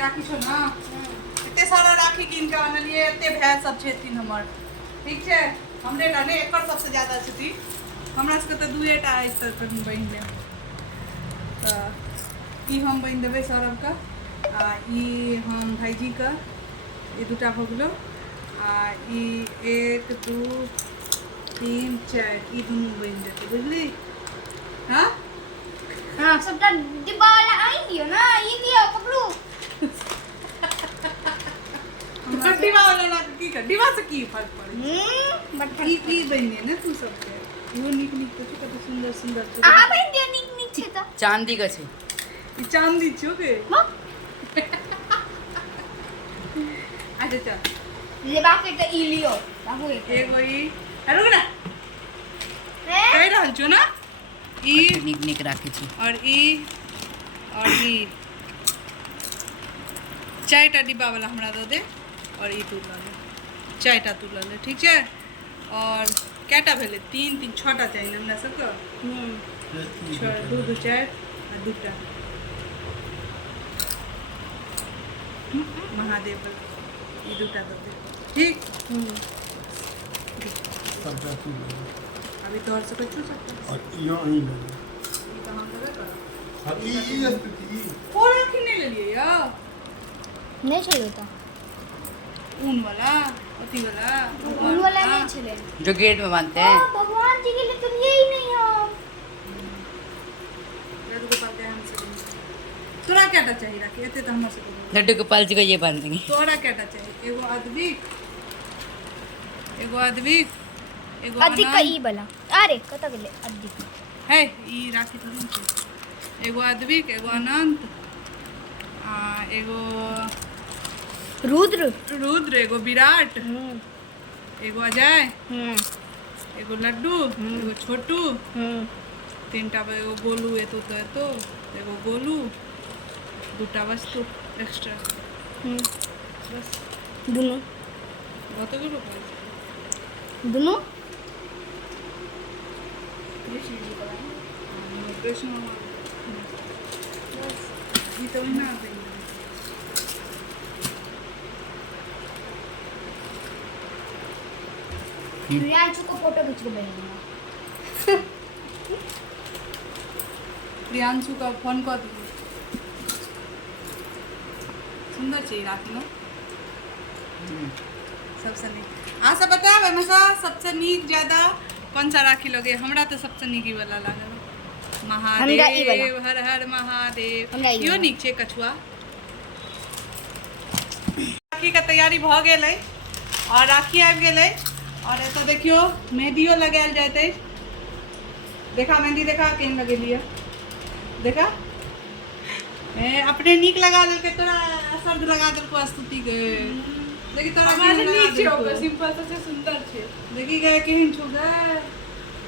राखी छो ना एते सारा राखी कीन के आनलिए एते भाई सब छथिन हमर ठीक छै हमरे टा ने एकर सबसे ज्यादा छथि हमरा सबके तऽ दुएटा अछि तऽ कनि बनि लेब तऽ ई हम बनि देबै सौरभ का आ ई हम भाईजी का ई दूटा हो गेलो आ ई 1 2 3 4 ई दुनू बनि जेतै बुझली हाँ हाँ सबटा डिब्बा वाला आई दियो ना ये दियो पकड़ू डिब्बा वाला ना की कर डिब्बा से की फर्क पड़े बट की बनिए ने तू सबके इहो नीक नीक तो छै कते सुंदर सुंदर छै आ बनि दियो नीक नीक छै त चांदी का छै ई चांदी छौ के हाँ अच्छा चल ले बाकी त ई लियो बाबू एगो ई रुक ना कहि रहल छौ ना ई नीक नीक राखै छी और ई चारिटा डिब्बा वाला हमरा दऽ दे और ई तू लऽ ले चारिटा तू लऽ ले ठीक छै और कैटा भेलै 3 3 6टा चाहिए हमरा सबके 6 2 2 4 आ 2टा महादेव वाला ई 2टा दऽ दे ठीक अभी तोहर से कुछ सकता और यो ही ले ई कहां देबे कर अब ई पूरा किने ले लिए या नहीं चाहिए था ऊन वाला अथी वाला ऊन वाला नहीं चले जो गेट में बांधते हैं भगवान जी के लिए तो ये ही नहीं है लड्डू गोपाल के हमसे तोरा केटा चाहिए राखी एते त हमर से बोल लड्डू गोपाल जी को ये बांधेंगे तोरा केटा चाहिए एगो अद्विक अधिक का ई वाला अरे कत गेले अधिक है ई राखी थोड़ी छै एगो अद्विक एगो अनंत आ एगो रुद्र एगो विराट एगो अजय एगो लड्डू एगो छोटू तीनटा एगो गोलू एतो तो एतो एगो गोलू दूटा वस्तु एक्स्ट्रा बस दोनों बहुत गुलो दोनों कृष्ण बस ये तो ना देंगे प्रियांशु को फोटो खींच के भेजना प्रियांशु का फोन कर दिए सुंदर चाहिए राखी नो सबसे नीक आ सब बताब हमेशा सबसे नीक ज्यादा कौन सा राखी लगे हमरा तो सबसे नीक ई वाला लागल महादेव हर हर महादेव यो नीक छै कछुआ राखी का तैयारी भ गेल है और राखी आबि गेल है और एतो देखियो मेहंदियो लगायल जाइत है देखा मेहंदी देखा केहन लगेलिए देखा अपने नीक लगा देलके तोरा शब्द लगा देलको स्तुति के देखी तोरा नीक छै ओकर सिंपल से सुंदर छै देखी गए केहन छौ गए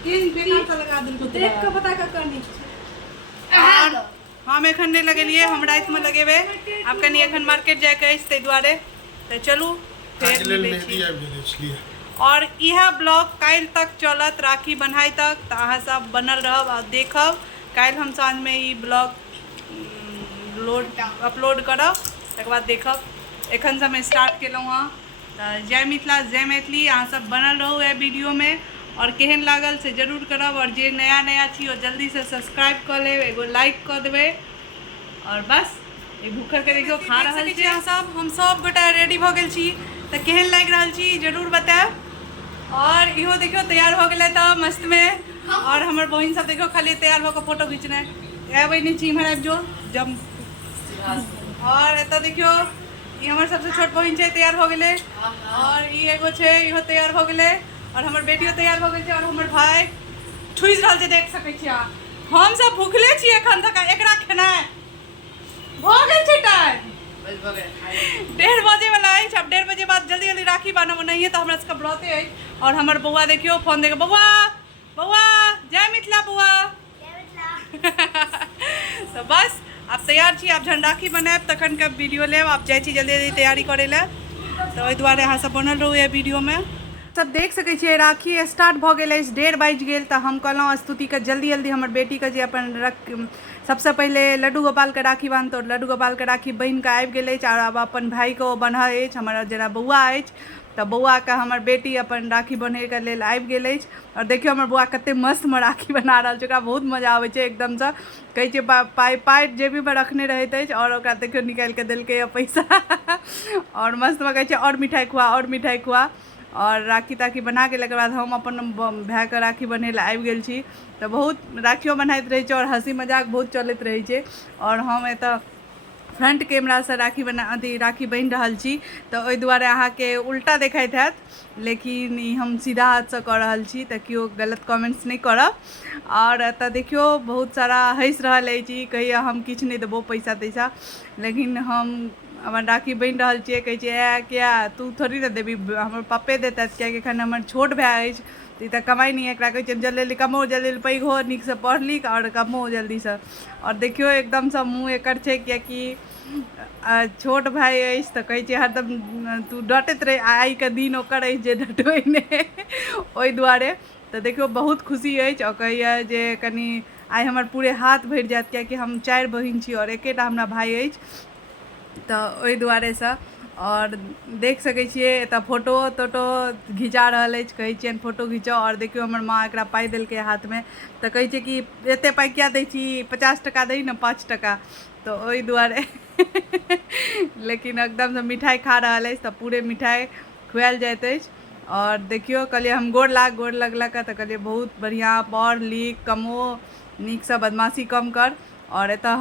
केहन बेकार से लगा देलको देख के पता का नीक छै हम एखन नहीं लगेलिए हम रात में लगेबे आब कनी एखन मार्केट जाय के अछि तै दुआरे त चलू फेर मिलै छी और यह ब्लॉग काल्हि तक चलत राखी बन्हाई तक तो अहाँ सब बनल रहब और देखब काल्हि हम साँझ में ई ब्लॉग अपलोड करब तकर बाद देखब एखन से हम स्टार्ट केलहुँ हँ तो जय मिथिला जय मैथिली अहाँ सब बनल रहू है वीडियो में और केहन लागल से जरूर करब और जे नया नया छी ओ जल्दी से सब्सक्राइब कर लेब एगो लाइक कर देबै और बस ये भूखर के देखियो खा रहल छी अहाँ सब हम सब गोटा रेडी भ गेल छी तो केहन लागि रहल छी जरूर बताएब और इहो देखियो तैयार हो गए तो मस्त में और हमार बहन सब देखियो खाली तैयार होकर फोटो खींचना है बहनी छी इम्हर आबि जो जब और एत देखियो ये हमार सबसे छोट बहन है तैयार हो गए और ये एगो है इहो तैयार हो गए और हमार बेटियो तैयार हो गई और हमार भाई ठुस रहा देख सकै छी हम सब भूखले छी एखन तक एकरा खेनाइ भ गेल छै टाइम 1:30 बजे वाला है अब 1:30 बजे बाद जल्दी जल्दी राखी बान्हब नहीं है तो हमरा सबके व्रते है और हमार बउआ देखियो फोन देके बउआ बउआ जय मिथिला बउआ तो बस आप तैयार छी आप जहन राखी बनाएब तखन के वीडियो लेब आप जाय छी जल्दी जल्दी तैयारी करे ले तो ओहि दुआरे अहाँ सब बनल रहू है वीडियो में सब देख सकै छियै राखी स्टार्ट भऽ गेल अछि, 1:30 बाजि गेल तऽ हम कहलहुँ स्तुतिके जल्दी जल्दी हमर बेटीके जे अपन सबसँ पहिले लड्डू गोपालके राखी बान्हतौ, लड्डू गोपालके राखी बान्हि कऽ आबि गेल अछि आओर अब अपन भाइके ओ बन्हऽ अछि। हमर जेना बौआ अछि तऽ बौआके हमर बेटी अपन राखी बन्हैके लेल आबि गेल अछि। और देखियो हमर बौआ कते मस्तमे राखी बना रहल छै, ओकरा बहुत मजा आबै छै एकदमसँ। कहै छै पाइ जेबीमे रखने रहैत अछि और ओकरा देखियो निकालि कऽ देलकैए पैसा और मस्तमे कहै छै और मिठाइ खुआ और मिठाइ खुआ। और राखी ताखी बना गेलाके बाद हम अपन भायके राखी बन्है लए आबि गेल छी। तऽ बहुत राखियो बन्हाइत रहै छै और हँसी मजाक बहुत चलैत रहै छै। और हम एतऽ फ्रंट कैमरासँ राखी राखी बान्हि रहल छी तऽ ओहि दुआरे अहाँके उल्टा देखाइत हैत, लेकिन ई हम सीधा हाथसँ कऽ रहल छी तऽ केओ गलत कमेंट्स नहि करब। और एतऽ देखियो बहुत सारा हँसि रहल अछि, कहिए हम किछु नहि देबौ पैसा तैसा, लेकिन हम अपन राखी बान्हि रहल छियै। कहै छै क्या तू थोड़ी ना देबी, हमर पप्पे देतथि, किएकि एखन हमर छोट भाय अछि तऽ ई तऽ कमाइ नहि है। एकरा कहै छै जल्दी जल्दी कमो, जल्दी जल्दी पैघ हो, नीकसँ पढ़ लिख और कमो जल्दीसँ। और देखियो एकदमसँ मुँह एकर छै, किएकि छोट भाय अछि तऽ कहै छै हरदम तू डटैत रही, आइके दिन ओकर अछि जे डटबै नहि ओहि दुआरे। तऽ देखियो बहुत खुशी अछि और कहैए जे कनि आइ हमर पूरे हाथ भरि जायत, किएकि हम 4 बहिन छी और एकेटा हमरा भाय अछि तऽ ओहि दुआरेसँ। और देख सकै छियै एतऽ फोटो तोटो घिचा रहल अछि, कहै छियनि फोटो घिचाउ। और देखियौ हमर माँ एकरा पाइ देलकै हाथमे तऽ कहै छै कि एतेक पाइ किया दै छी, 50 टका दही ने, 5 टका, तऽ ओहि दुआरे लेकिन एकदमसँ मिठाइ खा रहल अछि तऽ पूरे मिठाइ खुआएल जाइत अछि। और देखियो कहलिए हम गोर लगलक तऽ कहलिए बहुत बढ़िआँ, पढ़ लिख कमो, नीकसँ बदमाशी कम कर। और एतऽ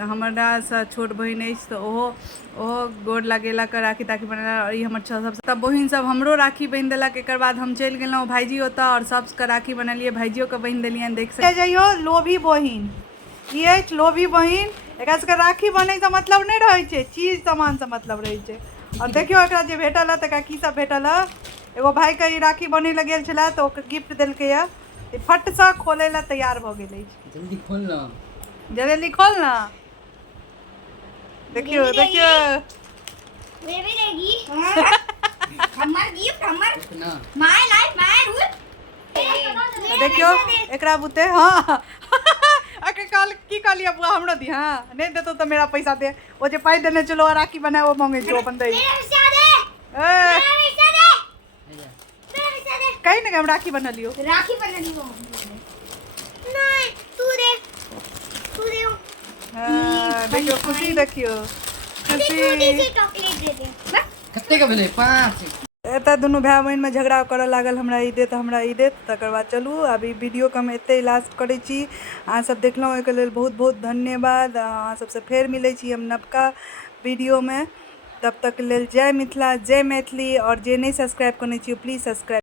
हमरासँ छोट बहिन अछि तऽ ओहो गोर लगेलक, राखी ताखी बनेलक। और ई हमर सबसँ बहिन सब हमरो राखी बान्हि देलक। एकर बाद हम चलि गेलहुँ भाइजी ओतऽ और सबके राखी बनेलिए, भाइजियोके बान्हि देलियनि। देख सकै जइयो लोभी बहिन, ई अछि लोभी बहिन। एकरा सबके राखी बन्हैसँ मतलब नहि रहै छै, चीज सामानसँ मतलब रहै छै। और देखियो एकरा जे भेटल है तऽ एकरा की सब भेटल है। एगो भाइके ई राखी बन्है लए गेल छलै तऽ ओकर गिफ्ट देलकैए, फटसँ खोलै लए तैयार भऽ गेल अछि। जल्दी खोल ना। जल्दी खोल ना। देखियो देखियो मुझे भी देगी हमर गिफ्ट, हमर इतना माय लाइफ माय रूल। देखियो एकरा बुते हाँ अके कल की कहलिए बुआ हमरो दी, हाँ नहीं देतो तो मेरा पैसा दे। वो जे पाई देने चलो राखी बनाए वो मांगे जो अपन दे कहीं ना हम राखी बना लियो, राखी बना ली वो नहीं तू दे देखियो खुशी, देखियो खुशी। चॉकलेट दे दे कितने का भेले 5। एतऽ दुनू भाय बहिनमे झगड़ा करऽ लागल, हमरा ई देत हमरा ई देत। तकर बाद चलू आब ई वीडियोके हम एते लास्ट करै छी। अहाँ सब देखलहुँ ओहिके लेल बहुत बहुत धन्यवाद। अहाँ सबसँ फेर मिलै छी हम नवका वीडियोमे, तब तक लेल जय मिथिला जय मैथिली। और जे नहीं सब्सक्राइब करने छी प्लीज सब्सक्राइब।